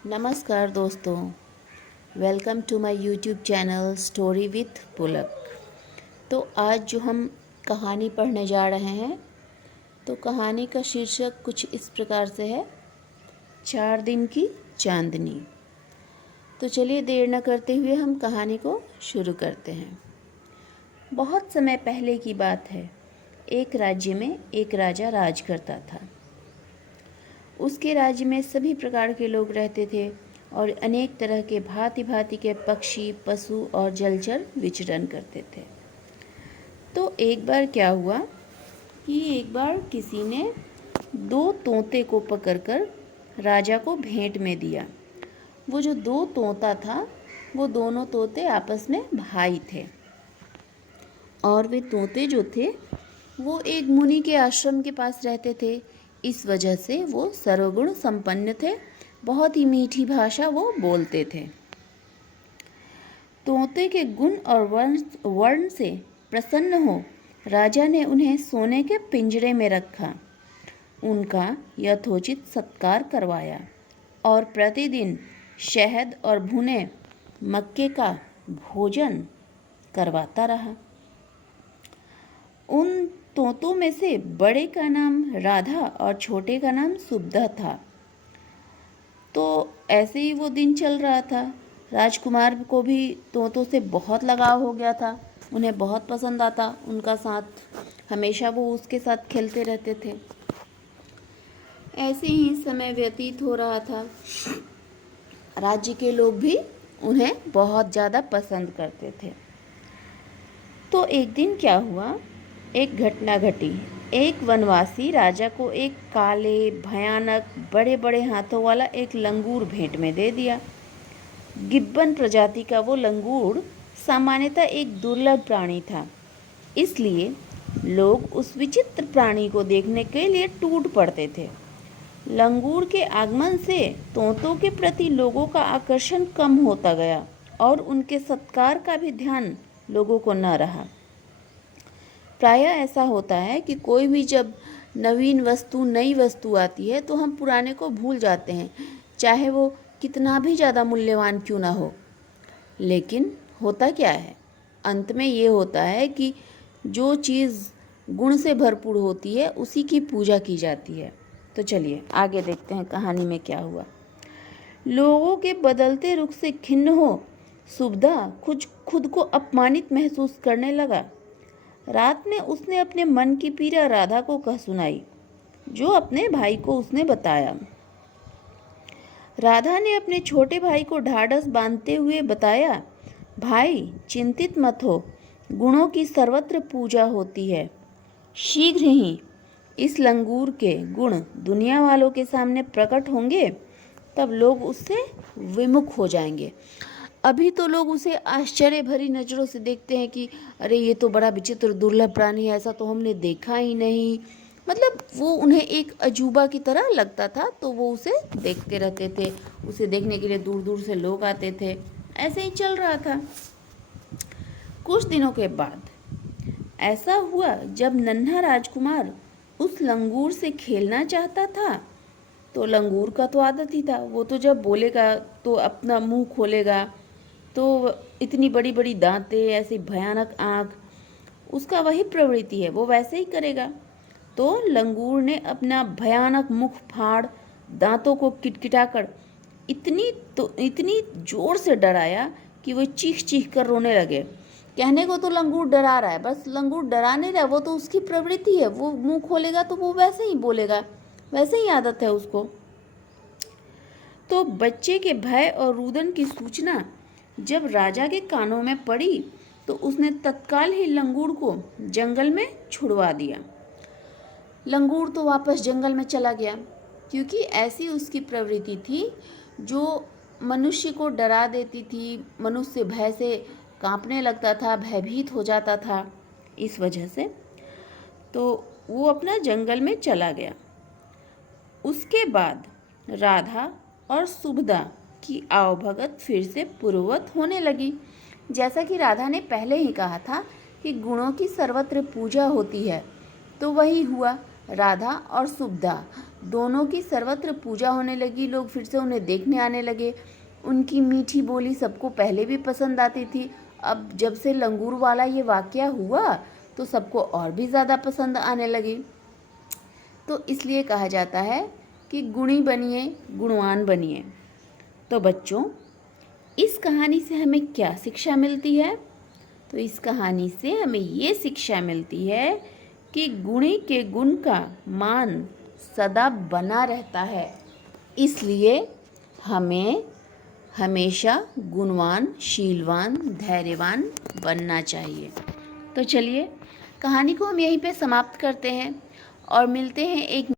नमस्कार दोस्तों, welcome to my YouTube channel story with Pulak. तो आज जो हम कहानी पढ़ने जा रहे हैं, तो कहानी का शीर्षक कुछ इस प्रकार से है, 4 दिन की चांदनी। तो चलिए देर न करते हुए हम कहानी को शुरू करते हैं। बहुत समय पहले की बात है। एक राज्य में एक राजा राज करता था। उसके राज्य में सभी प्रकार के लोग रहते थे और अनेक तरह के भांति भांति के पक्षी, पशु और जलचर विचरण करते थे। तो एक बार क्या हुआ कि एक बार किसी ने 2 तोते को पकड़कर राजा को भेंट में दिया। वो जो 2 तोता था, वो दोनों तोते आपस में भाई थे और वे तोते जो थे वो एक मुनि के आश्रम के पास रहते थे। इस वजह से वो सर्वगुण संपन्न थे। बहुत ही मीठी भाषा वो बोलते थे। तोते के गुण और वर्ण से प्रसन्न हो राजा ने उन्हें सोने के पिंजरे में रखा, उनका यथोचित सत्कार करवाया और प्रतिदिन शहद और भुने मक्के का भोजन करवाता रहा। उन तोतों में से बड़े का नाम राधा और छोटे का नाम सुबधा था। तो ऐसे ही वो दिन चल रहा था। राजकुमार को भी तोतों से बहुत लगाव हो गया था, उन्हें बहुत पसंद आता उनका साथ, हमेशा वो उसके साथ खेलते रहते थे। ऐसे ही समय व्यतीत हो रहा था। राज्य के लोग भी उन्हें बहुत ज़्यादा पसंद करते थे। तो एक दिन क्या हुआ, एक घटना घटी। एक वनवासी राजा को एक काले, भयानक, बड़े बड़े हाथों वाला एक लंगूर भेंट में दे दिया। गिब्बन प्रजाति का वो लंगूर सामान्यतः एक दुर्लभ प्राणी था, इसलिए लोग उस विचित्र प्राणी को देखने के लिए टूट पड़ते थे। लंगूर के आगमन से तोतों के प्रति लोगों का आकर्षण कम होता गया और उनके सत्कार का भी ध्यान लोगों को न रहा। प्रायः ऐसा होता है कि कोई भी जब नई वस्तु आती है तो हम पुराने को भूल जाते हैं, चाहे वो कितना भी ज़्यादा मूल्यवान क्यों ना हो। लेकिन होता क्या है, अंत में ये होता है कि जो चीज़ गुण से भरपूर होती है उसी की पूजा की जाती है। तो चलिए आगे देखते हैं कहानी में क्या हुआ। लोगों के बदलते रुख से खिन्न हो सुबधा खुद को अपमानित महसूस करने लगा। रात में उसने अपने मन की पीड़ा राधा को कह सुनाई, जो अपने भाई को उसने बताया। राधा ने अपने छोटे भाई को ढाढ़स बांधते हुए बताया, भाई चिंतित मत हो, गुणों की सर्वत्र पूजा होती है। शीघ्र ही इस लंगूर के गुण दुनिया वालों के सामने प्रकट होंगे, तब लोग उससे विमुख हो जाएंगे। अभी तो लोग उसे आश्चर्य भरी नज़रों से देखते हैं कि अरे ये तो बड़ा विचित्र दुर्लभ प्राणी है, ऐसा तो हमने देखा ही नहीं। मतलब वो उन्हें एक अजूबा की तरह लगता था, तो वो उसे देखते रहते थे। उसे देखने के लिए दूर दूर से लोग आते थे। ऐसे ही चल रहा था। कुछ दिनों के बाद ऐसा हुआ, जब नन्हा राजकुमार उस लंगूर से खेलना चाहता था, तो लंगूर का तो आदत ही था, वो तो जब बोलेगा तो अपना मुंह खोलेगा, तो इतनी बड़ी बड़ी दांतें, ऐसी भयानक आँख, उसका वही प्रवृत्ति है, वो वैसे ही करेगा। तो लंगूर ने अपना भयानक मुख फाड़ दांतों को किटकिटाकर इतनी जोर से डराया कि वो चीख चीख कर रोने लगे। कहने को तो लंगूर डरा रहा है, बस लंगूर डरा नहीं रहा, वो तो उसकी प्रवृत्ति है, वो मुंह खोलेगा तो वो वैसे ही बोलेगा, वैसे ही आदत है उसको। तो बच्चे के भय और रुदन की सूचना जब राजा के कानों में पड़ी, तो उसने तत्काल ही लंगूर को जंगल में छुड़वा दिया। लंगूर तो वापस जंगल में चला गया, क्योंकि ऐसी उसकी प्रवृत्ति थी जो मनुष्य को डरा देती थी। मनुष्य भय से कांपने लगता था, भयभीत हो जाता था। इस वजह से तो वो अपना जंगल में चला गया। उसके बाद राधा और सुभदा की आवभगत फिर से पूर्ववत होने लगी। जैसा कि राधा ने पहले ही कहा था कि गुणों की सर्वत्र पूजा होती है, तो वही हुआ। राधा और सुभद्रा दोनों की सर्वत्र पूजा होने लगी। लोग फिर से उन्हें देखने आने लगे। उनकी मीठी बोली सबको पहले भी पसंद आती थी। अब जब से लंगूर वाला ये वाकया हुआ तो सबको और भी ज़्यादा पसंद आने लगी। तो इसलिए कहा जाता है कि गुणी बनिए, गुणवान बनिए। तो बच्चों, इस कहानी से हमें क्या शिक्षा मिलती है? तो इस कहानी से हमें ये शिक्षा मिलती है कि गुणी के गुण का मान सदा बना रहता है। इसलिए हमें हमेशा गुणवान, शीलवान, धैर्यवान बनना चाहिए। तो चलिए, कहानी को हम यहीं पे समाप्त करते हैं और मिलते हैं एक